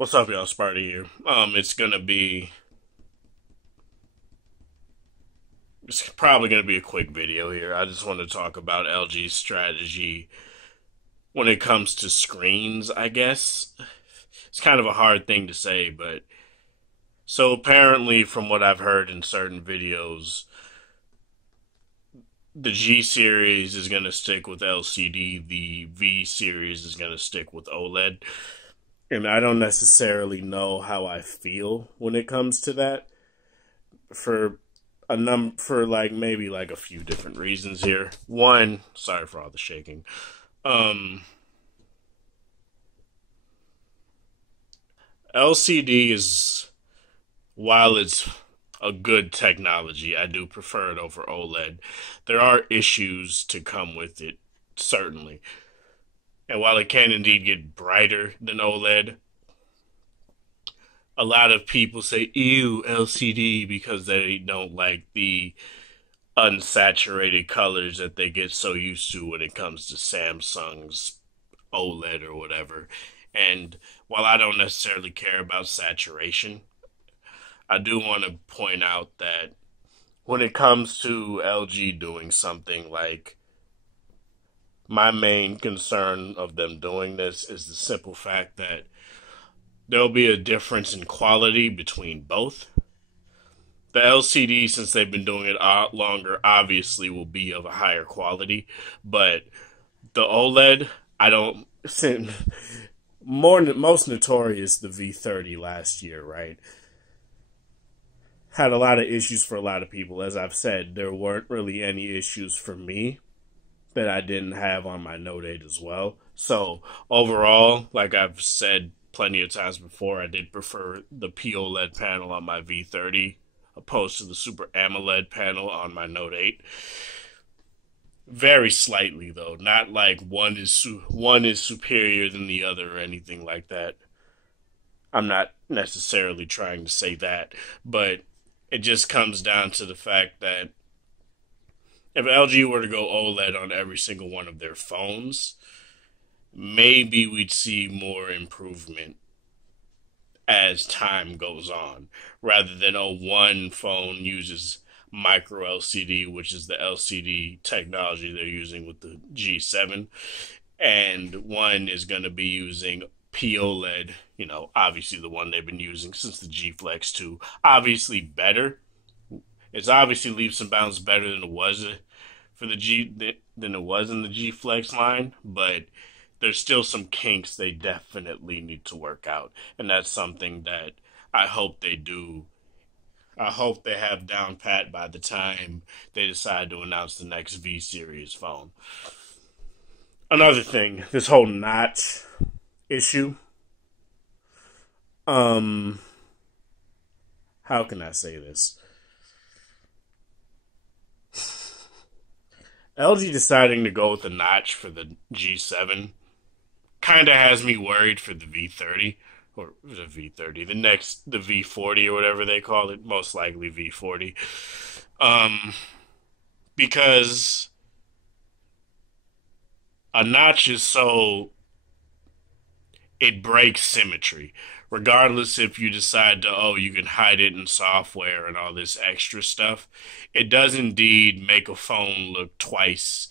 What's up, y'all? Sparty here. It's probably gonna be a quick video here. I just want to talk about LG's strategy when it comes to screens, I guess. It's kind of a hard thing to say, but so apparently from what I've heard in certain videos, the G series is gonna stick with LCD, the V series is gonna stick with OLED. And I don't necessarily know how I feel when it comes to that for for like maybe like a few different reasons here. One, sorry for all the shaking. Um LCD is, while it's a good technology, I do prefer it over OLED. There are issues to come with it, certainly. And while it can indeed get brighter than OLED, a lot of people say ew LCD because they don't like the unsaturated colors that they get so used to when it comes to Samsung's OLED or whatever. And while I don't necessarily care about saturation, I do want to point out that when it comes to LG doing something like, my main concern of them doing this is the simple fact that there'll be a difference in quality between both. The LCD, since they've been doing it longer, obviously will be of a higher quality, but the OLED, I don't. Most notorious, the V30 last year, right? Had a lot of issues for a lot of people. As I've said, there weren't really any issues for me that I didn't have on my Note 8 as well. So overall, like I've said plenty of times before, I did prefer the POLED panel on my V30 opposed to the Super AMOLED panel on my Note 8. Very slightly though, not like one is superior than the other or anything like that. I'm not necessarily trying to say that, but it just comes down to the fact that if LG were to go OLED on every single one of their phones, maybe we'd see more improvement as time goes on, rather than one phone uses micro LCD, which is the LCD technology they're using with the G7, and one is going to be using POLED, obviously the one they've been using since the G Flex 2. Obviously better. It's obviously leaps and bounds better than it was for the than it was in the G Flex line, but there's still some kinks they definitely need to work out, and that's something that I hope they do. I hope they have down pat by the time they decide to announce the next V series phone. Another thing, this whole notch issue. How can I say this? LG deciding to go with the notch for the G7 kind of has me worried for the V30, or the V30, the V40 or whatever they call it, most likely V40, because a notch is so, it breaks symmetry. Regardless if you decide to, you can hide it in software and all this extra stuff, it does indeed make a phone look twice.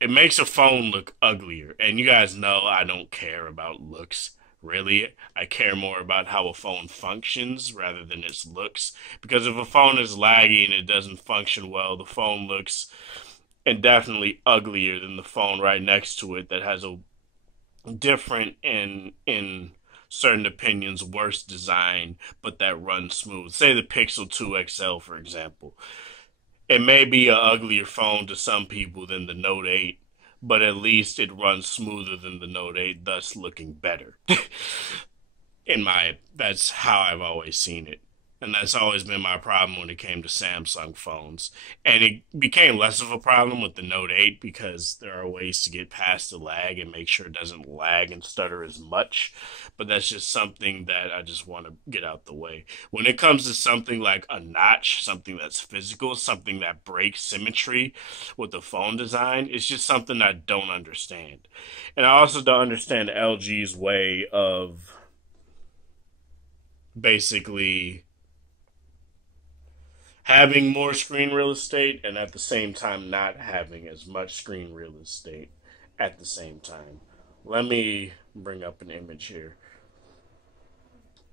It makes a phone look uglier. And you guys know I don't care about looks, really. I care more about how a phone functions rather than its looks. Because if a phone is laggy and it doesn't function well, the phone looks indefinitely uglier than the phone right next to it that has a different, in certain opinions, worse design, but that runs smooth. Say the Pixel 2 XL, for example. It may be an uglier phone to some people than the Note 8, but at least it runs smoother than the Note 8, thus looking better. That's how I've always seen it. And that's always been my problem when it came to Samsung phones. And it became less of a problem with the Note 8 because there are ways to get past the lag and make sure it doesn't lag and stutter as much. But that's just something that I just want to get out the way. When it comes to something like a notch, something that's physical, something that breaks symmetry with the phone design, it's just something I don't understand. And I also don't understand LG's way of basically having more screen real estate and at the same time not having as much screen real estate at the same time. Let me bring up an image here.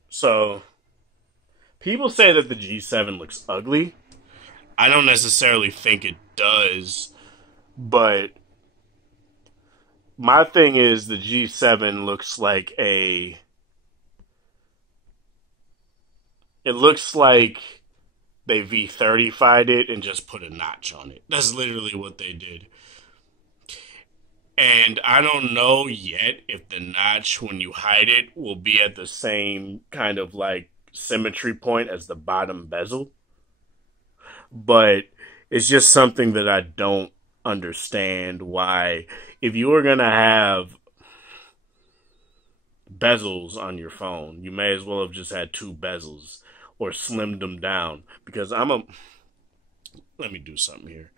So, people say that the G7 looks ugly. I don't necessarily think it does, but my thing is the G7 looks like a. It looks like they V30'd it and just put a notch on it. That's literally what they did. And I don't know yet if the notch, when you hide it, will be at the same kind of like symmetry point as the bottom bezel. But it's just something that I don't understand why, if you were going to have bezels on your phone, you may as well have just had two bezels or slimmed them down. Because let me do something here.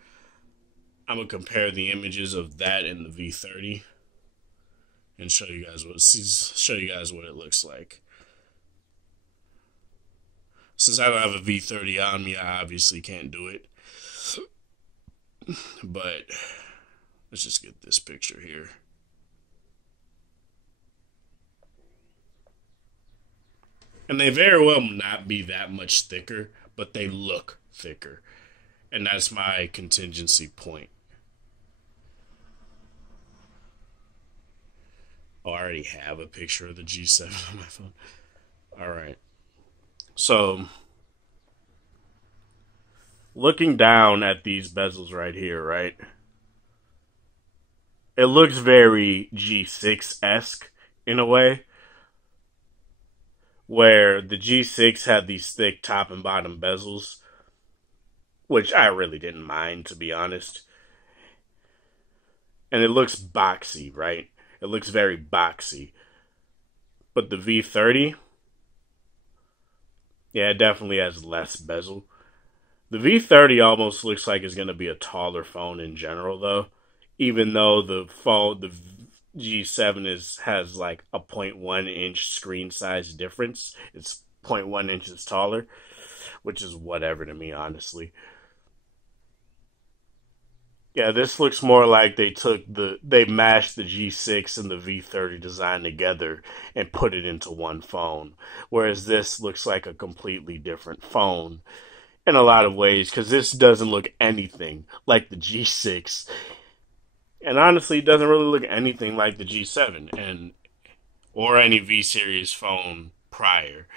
I'm gonna compare the images of that and the V30 and show you guys what it looks like. Since I don't have a V30 on me, I obviously can't do it. But let's just get this picture here. And they very well not be that much thicker, but they look thicker. And that's my contingency point. Oh, I already have a picture of the G7 on my phone. All right. So, looking down at these bezels right here, right? It looks very G6-esque in a way, where the G6 had these thick top and bottom bezels, which I really didn't mind, to be honest. And it looks boxy, right? It looks very boxy. But the V30, yeah, it definitely has less bezel. The V30 almost looks like it's going to be a taller phone in general, though. Even though the G7 has like a 0.1 inch screen size difference. It's zero point 0.1 inches taller, which is whatever to me, honestly. Yeah, this looks more like they mashed the G6 and the V30 design together and put it into one phone. Whereas this looks like a completely different phone in a lot of ways, because this doesn't look anything like the G6. And honestly, it doesn't really look anything like the G7 and or any V series phone prior.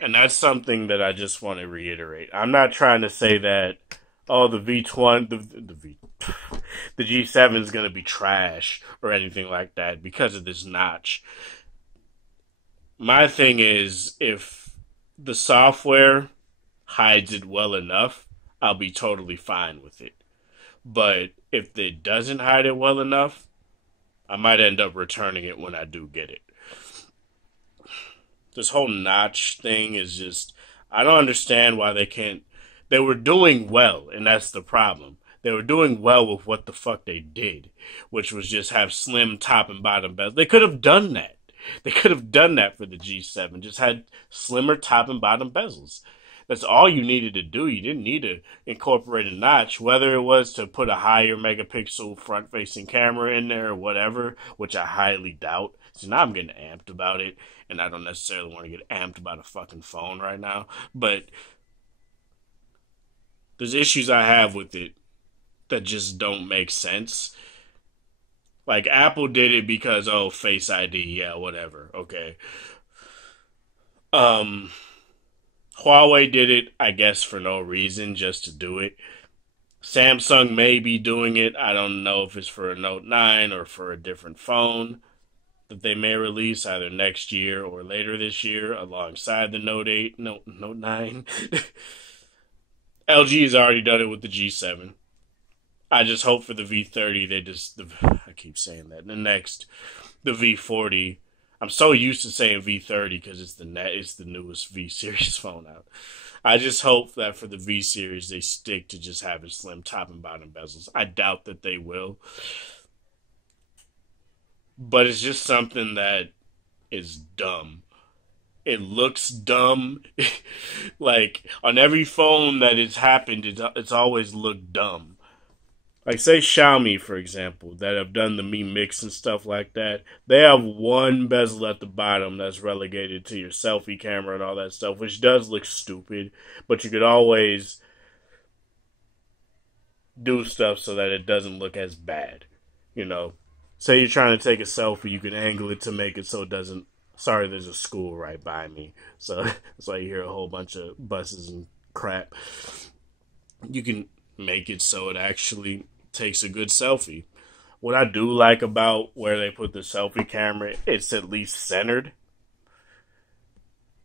And that's something that I just want to reiterate. I'm not trying to say that the V20 the G7 is going to be trash or anything like that because of this notch. My thing is, if the software hides it well enough, I'll be totally fine with it. But if it doesn't hide it well enough, I might end up returning it when I do get it. This whole notch thing is just, I don't understand why they can't. They were doing well, and that's the problem. They were doing well with what the fuck they did, which was just have slim top and bottom bezels. They could have done that. They could have done that for the G7. Just had slimmer top and bottom bezels. That's all you needed to do. You didn't need to incorporate a notch, whether it was to put a higher megapixel front-facing camera in there or whatever, which I highly doubt. So now I'm getting amped about it, and I don't necessarily want to get amped about a fucking phone right now. But there's issues I have with it that just don't make sense. Like, Apple did it because, Face ID, yeah, whatever, okay. Huawei did it, I guess, for no reason, just to do it. Samsung may be doing it. I don't know if it's for a Note 9 or for a different phone that they may release either next year or later this year alongside the Note 8, Note 9. LG has already done it with the G7. I just hope for the V30 I keep saying that. The V40. I'm so used to saying V30 because it's the newest V series phone out. I just hope that for the V series they stick to just having slim top and bottom bezels. I doubt that they will. But it's just something that is dumb. It looks dumb. Like on every phone that it's happened, it's always looked dumb. Like say Xiaomi, for example, that have done the Mi Mix and stuff like that. They have one bezel at the bottom that's relegated to your selfie camera and all that stuff, which does look stupid. But you could always do stuff so that it doesn't look as bad. You know, say you're trying to take a selfie, you can angle it to make it so it doesn't. Sorry, there's a school right by me, so that's why you hear a whole bunch of buses and crap. You can make it so it actually takes a good selfie. What I do like about where they put the selfie camera, it's at least centered.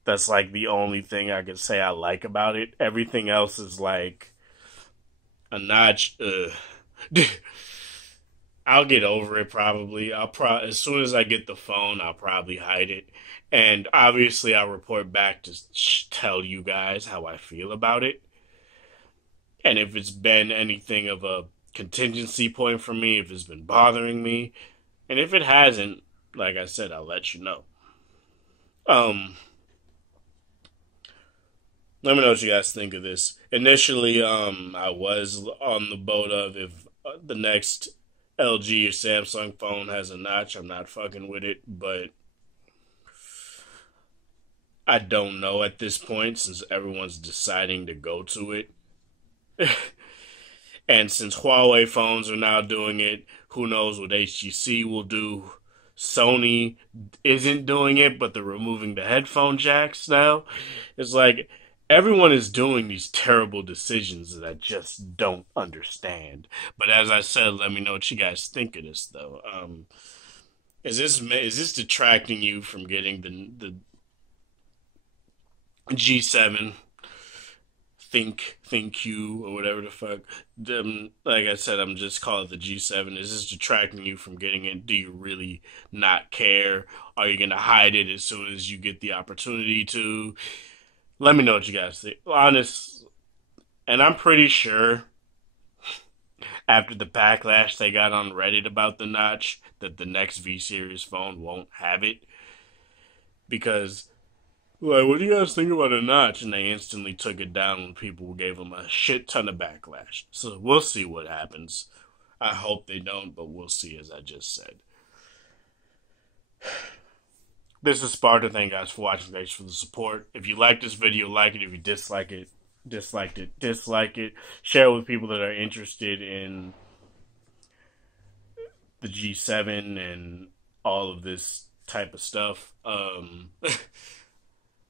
That's like the only thing I can say I like about it. Everything else is like a notch. I'll get over it probably. As soon as I get the phone, I'll probably hide it, and obviously I'll report back to tell you guys how I feel about it, and if it's been anything of a contingency point for me, if it's been bothering me, and if it hasn't, like I said, I'll let you know. Um, Let me know what you guys think of this. Initially, I was on the boat of if the next LG or Samsung phone has a notch, I'm not fucking with it, but I don't know at this point since everyone's deciding to go to it. And since Huawei phones are now doing it, who knows what HTC will do. Sony isn't doing it, but they're removing the headphone jacks now. It's like everyone is doing these terrible decisions that I just don't understand. But as I said, let me know what you guys think of this, though. Is this detracting you from getting the G7 think you or whatever the fuck. Like I said, I'm just calling it the G7. Is this detracting you from getting it? Do you really not care? Are you gonna hide it as soon as you get the opportunity to? Let me know what you guys think. Honest, and I'm pretty sure after the backlash they got on Reddit about the notch, that the next V series phone won't have it because like, what do you guys think about a notch? And they instantly took it down when people gave them a shit ton of backlash. So we'll see what happens. I hope they don't, but we'll see, as I just said. This is Sparta. Thank you guys for watching. Thanks for the support. If you like this video, like it. If you dislike it, dislike it. Share it with people that are interested in the G7 and all of this type of stuff.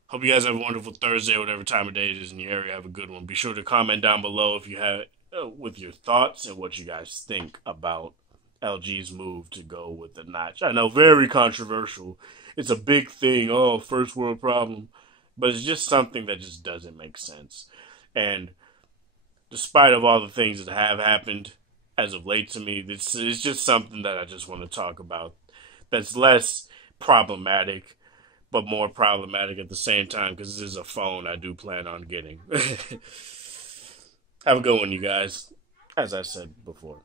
Hope you guys have a wonderful Thursday, whatever time of day it is in your area. Have a good one. Be sure to comment down below if you have with your thoughts and what you guys think about LG's move to go with the notch. I know, very controversial. It's a big thing. Oh, first world problem. But it's just something that just doesn't make sense. And despite of all the things that have happened as of late to me, it's just something that I just want to talk about that's less problematic but more problematic at the same time because this is a phone I do plan on getting. Have a good one, you guys, as I said before.